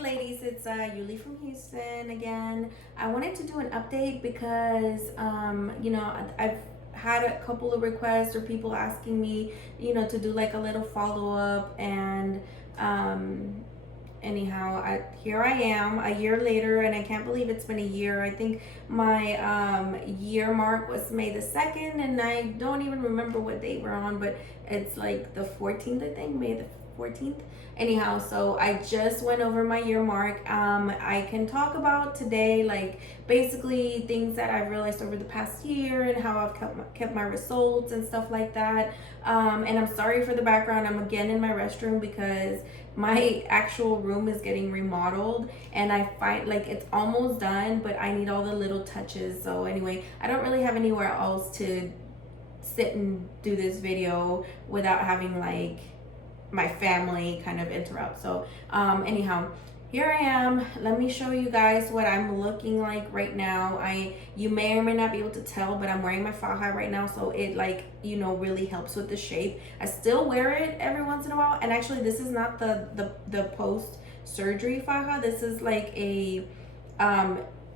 ladies, it's Yuli from Houston again. I wanted to do an update because I've had a couple of requests or people asking me, to do like a little follow up, and anyhow, here I am a year later, and I can't believe it's been a year. I think my year mark was May the 2nd, and I don't even remember what date we're on, but it's like the 14th, I think, May the 14th. Anyhow, so I just went over my year mark. I can talk about today, like basically things that I've realized over the past year and how I've kept my results and stuff like that. And I'm sorry for the background. I'm again in my restroom because my actual room is getting remodeled, and I find like it's almost done, but I need all the little touches. So anyway, I don't really have anywhere else to sit and do this video without having like my family kind of interrupt. So anyhow, here I am. Let me show you guys what I'm looking like right now. You may or may not be able to tell, but I'm wearing my faja right now, so it really helps with the shape. I still wear it every once in a while, and actually this is not the post surgery faja. This is like a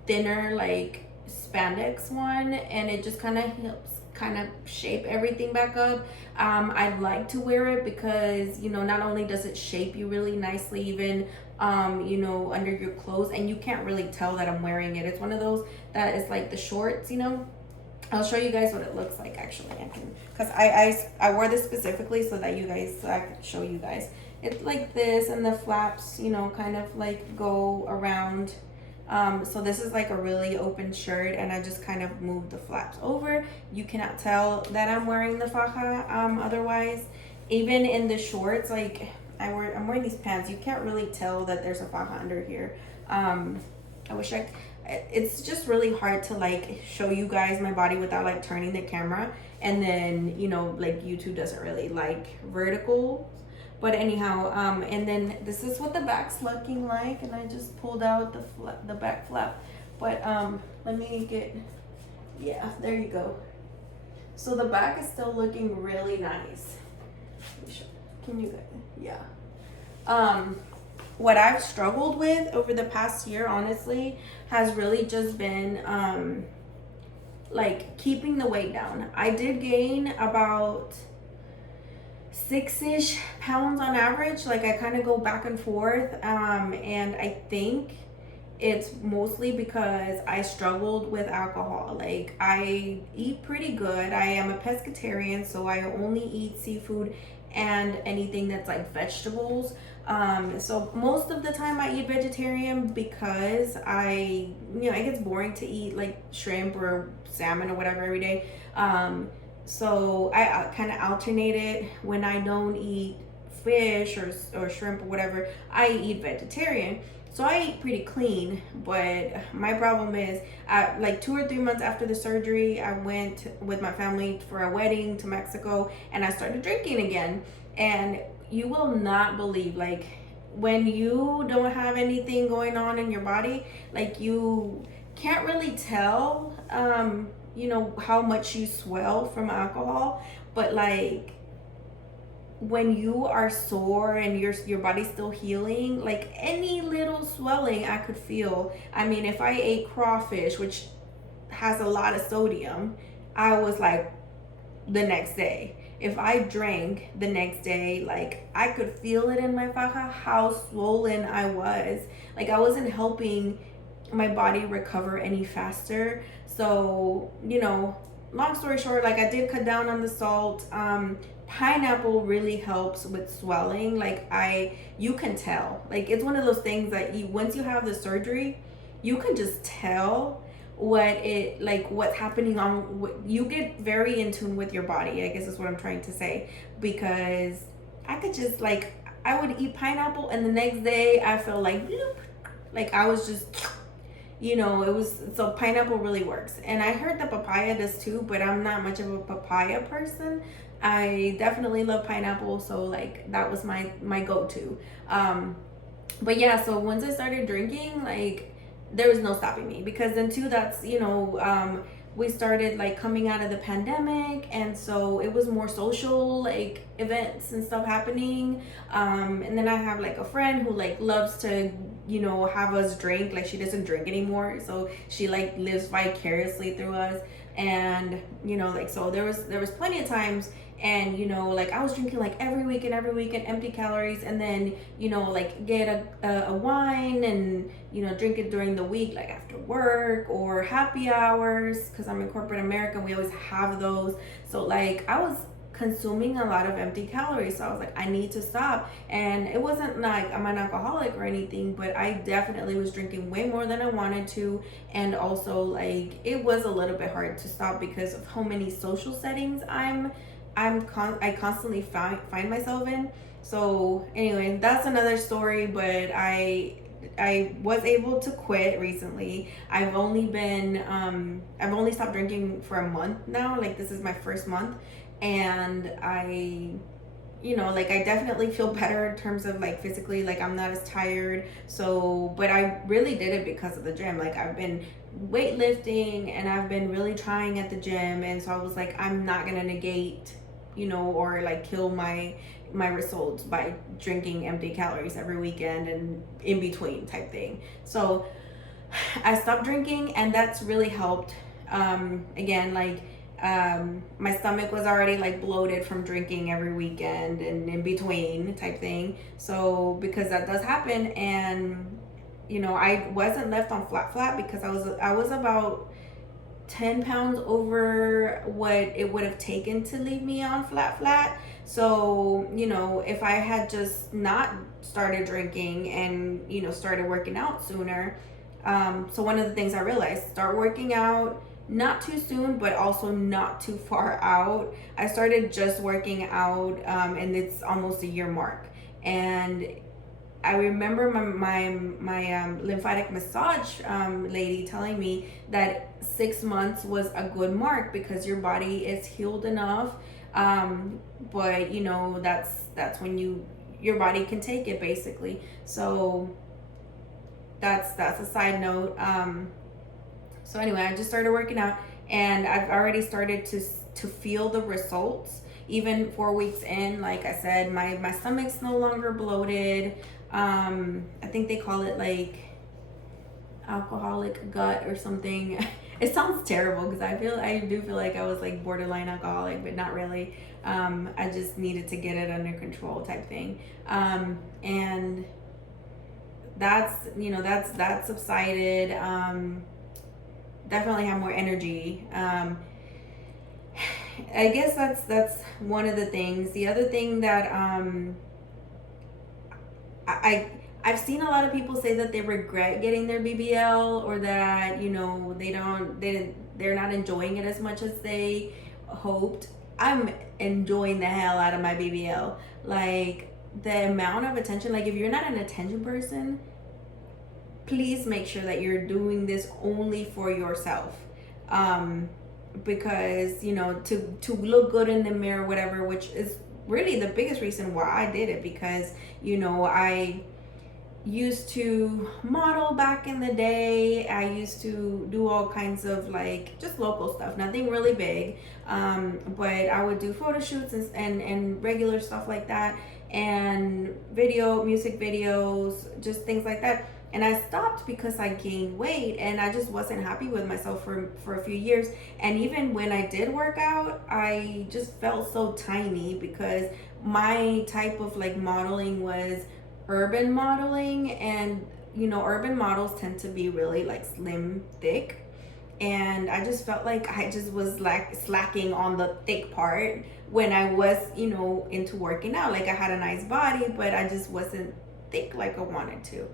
thinner like spandex one, and it just kind of helps kind of shape everything back up. I like to wear it because not only does it shape you really nicely, even under your clothes, and you can't really tell that I'm wearing it. It's one of those that is like the shorts. I'll show you guys what it looks like. Actually, I can, because I wore this specifically so that I could show you guys. It's like this, and the flaps kind of like go around. So this is like a really open shirt, and I just kind of moved the flaps over. You cannot tell that I'm wearing the faja otherwise. Even in the shorts, like I'm wearing these pants, you can't really tell that there's a faja under here. It's just really hard to like show you guys my body without like turning the camera, and then like YouTube doesn't really like vertical. But anyhow, and then this is what the back's looking like, and I just pulled out the back flap. But let me get, yeah, there you go. So the back is still looking really nice. Can you guys, yeah. What I've struggled with over the past year, honestly, has really just been like keeping the weight down. I did gain about 6-ish pounds on average. Like I kind of go back and forth, and I think it's mostly because I struggled with alcohol. Like I eat pretty good. I am a pescatarian, so I only eat seafood and anything that's like vegetables. So most of the time I eat vegetarian because it gets boring to eat like shrimp or salmon or whatever every day. So I kind of alternate it. When I don't eat fish or shrimp or whatever, I eat vegetarian. So I eat pretty clean, but my problem is like 2 or 3 months after the surgery, I went with my family for a wedding to Mexico, and I started drinking again. And you will not believe, like when you don't have anything going on in your body, like you can't really tell how much you swell from alcohol, but like when you are sore and your body's still healing, like any little swelling I could feel. I mean, if I ate crawfish, which has a lot of sodium, I was like the next day. If I drank the next day, like I could feel it in my faja how swollen I was. Like I wasn't helping my body recover any faster. So long story short, like I did cut down on the salt. Pineapple really helps with swelling. Like you can tell, like it's one of those things that once you have the surgery, you can just tell what's happening you get very in tune with your body, I guess is what I'm trying to say. Because I could just I would eat pineapple, and the next day I felt like bloop, like I was just it was, so pineapple really works. And I heard that papaya does too, but I'm not much of a papaya person. I definitely love pineapple, so like that was my go-to. But yeah, so once I started drinking, like there was no stopping me, because then too, that's we started like coming out of the pandemic, and so it was more social events and stuff happening. And then I have like a friend who loves to have us drink. Like, she doesn't drink anymore, so she like lives vicariously through us. And like, so there was plenty of times, and like I was drinking like every weekend, empty calories, and then like get a wine, and drink it during the week, like after work or happy hours, because I'm in corporate America, we always have those. So like I was consuming a lot of empty calories, so I was like, I need to stop. And it wasn't like I'm an alcoholic or anything, but I definitely was drinking way more than I wanted to. And also, like, it was a little bit hard to stop because of how many social settings I constantly find myself in. So anyway, that's another story. But I was able to quit recently. I've only stopped drinking for a month now. Like, this is my first month, and like, I definitely feel better in terms of like physically, like I'm not as tired. So, but I really did it because of the gym. Like, I've been weightlifting and I've been really trying at the gym, and so I was like, I'm not gonna negate, or like kill my results by drinking empty calories every weekend and in between type thing. So I stopped drinking, and that's really helped. Again, like, my stomach was already like bloated from drinking every weekend and in between type thing. So, because that does happen, and I wasn't left on flat because I was about 10 pounds over what it would have taken to leave me on flat. So if I had just not started drinking and started working out sooner. So one of the things I realized: start working out not too soon, but also not too far out. I started just working out, and it's almost a year mark. And I remember my lymphatic massage lady telling me that 6 months was a good mark because your body is healed enough. But that's when your body can take it, basically. So that's a side note. So anyway, I just started working out, and I've already started to feel the results. Even 4 weeks in, like I said, my stomach's no longer bloated. I think they call it like alcoholic gut or something. It sounds terrible because I do feel like I was like borderline alcoholic, but not really. I just needed to get it under control type thing. And that's subsided. Definitely have more energy. I guess that's one of the things. The other thing that I've seen a lot of people say that they regret getting their BBL, or that they're not enjoying it as much as they hoped. I'm enjoying the hell out of my BBL. Like, the amount of attention, like, if you're not an attention person, please make sure that you're doing this only for yourself. Because to look good in the mirror, whatever, which is really the biggest reason why I did it, because I used to model back in the day. I used to do all kinds of like just local stuff, nothing really big, but I would do photo shoots and regular stuff like that, and music videos, just things like that. And I stopped because I gained weight, and I just wasn't happy with myself for a few years. And even when I did work out, I just felt so tiny, because my type of like modeling was urban modeling, and urban models tend to be really like slim, thick, and I just felt like I just was like slacking on the thick part when I was into working out. Like, I had a nice body, but I just wasn't thick like I wanted to.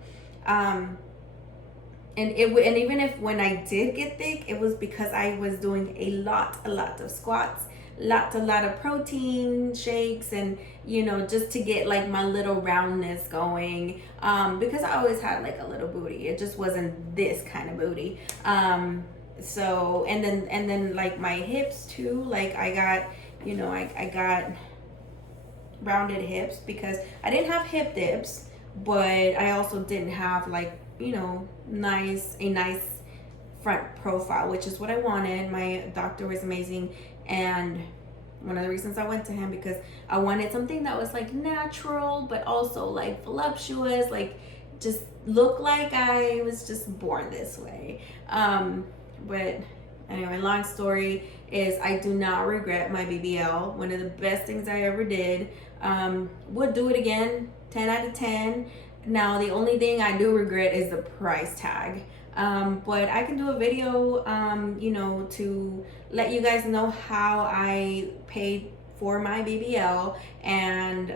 And even if when I did get thick, it was because I was doing a lot of squats, a lot of protein shakes, and just to get like my little roundness going, because I always had like a little booty. It just wasn't this kind of booty. So and then like my hips too, like I got I got rounded hips because I didn't have hip dips, but I also didn't have like a nice front profile, which is what I wanted. My doctor was amazing, and one of the reasons I went to him, because I wanted something that was like natural but also like voluptuous, like just look like I was just born this way. But anyway, long story is I do not regret my BBL. One of the best things I ever did. Would do it again, 10 out of 10. Now, the only thing I do regret is the price tag. But I can do a video, to let you guys know how I paid for my BBL and,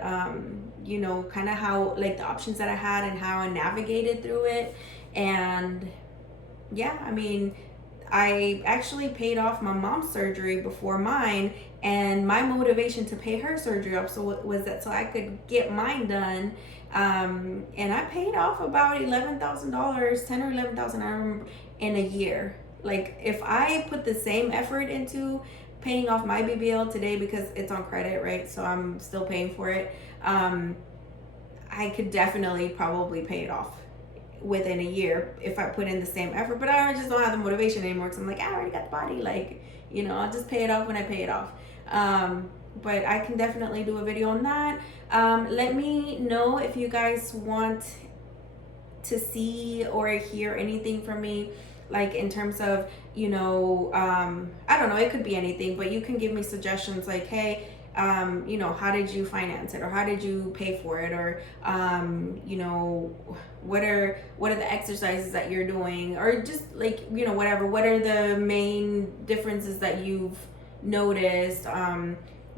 kind of how, like, the options that I had and how I navigated through it. And yeah, I mean, I actually paid off my mom's surgery before mine, and my motivation to pay her surgery off was that so I could get mine done. And I paid off about $11,000, 10 or 11,000, I remember, in a year. Like, if I put the same effort into paying off my BBL today, because it's on credit, right? So I'm still paying for it. I could definitely probably pay it off within a year if I put in the same effort, but I just don't have the motivation anymore because I'm like, I already got the body, like, I'll just pay it off when I pay it off. But I can definitely do a video on that. Let me know if you guys want to see or hear anything from me, like in terms of, I don't know, it could be anything, but you can give me suggestions like, hey, how did you finance it, or how did you pay for it, or what are the exercises that you're doing, or just like, whatever, what are the main differences that you've noticed,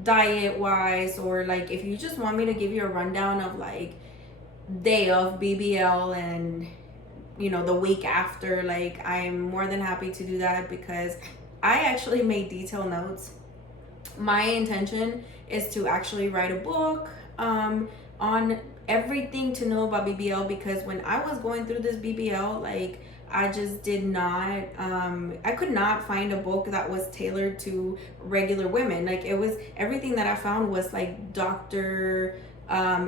diet wise, or like if you just want me to give you a rundown of like day of BBL and the week after, like, I'm more than happy to do that, because I actually made detailed notes. My intention is to actually write a book on everything to know about BBL, because when I was going through this BBL, like, I just did not, I could not find a book that was tailored to regular women. Like, it was, everything that I found was like doctor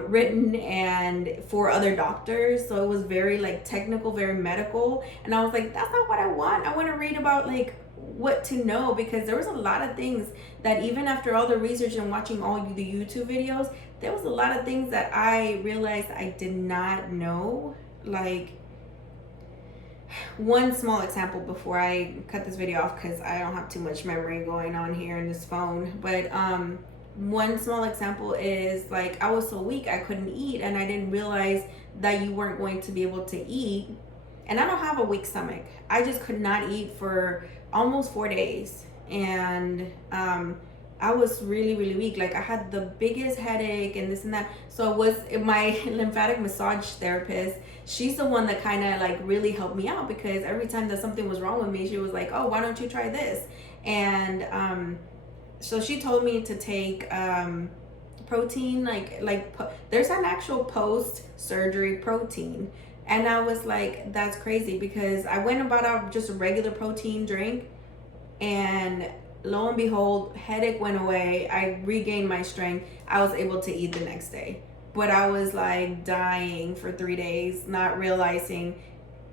written and for other doctors, so it was very like technical, very medical, and I was like, that's not what I want. I want to read about like what to know, because there was a lot of things that even after all the research and watching all the YouTube videos, there was a lot of things that I realized I did not know. Like, one small example before I cut this video off, because I don't have too much memory going on here in this phone, but one small example is, like, I was so weak I couldn't eat, and I didn't realize that you weren't going to be able to eat. And I don't have a weak stomach. I just could not eat for almost 4 days. And I was really, really weak. Like, I had the biggest headache and this and that. So it was my lymphatic massage therapist. She's the one that kind of like really helped me out, because every time that something was wrong with me, she was like, oh, why don't you try this? And so she told me to take protein, there's an actual post-surgery protein. And I was like, that's crazy, because I went and bought out just a regular protein drink, and lo and behold, headache went away. I regained my strength. I was able to eat the next day. But I was like dying for 3 days, not realizing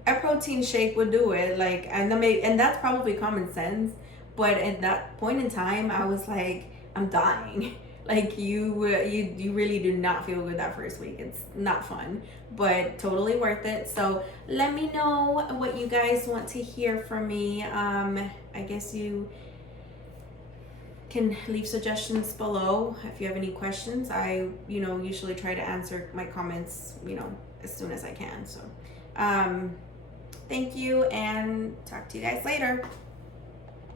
a protein shake would do it. Like, and that's probably common sense. But at that point in time, I was like, I'm dying. Like, you really do not feel good that first week. It's not fun, but totally worth it. So let me know what you guys want to hear from me. I guess you can leave suggestions below if you have any questions. I usually try to answer my comments as soon as I can. So thank you, and talk to you guys later.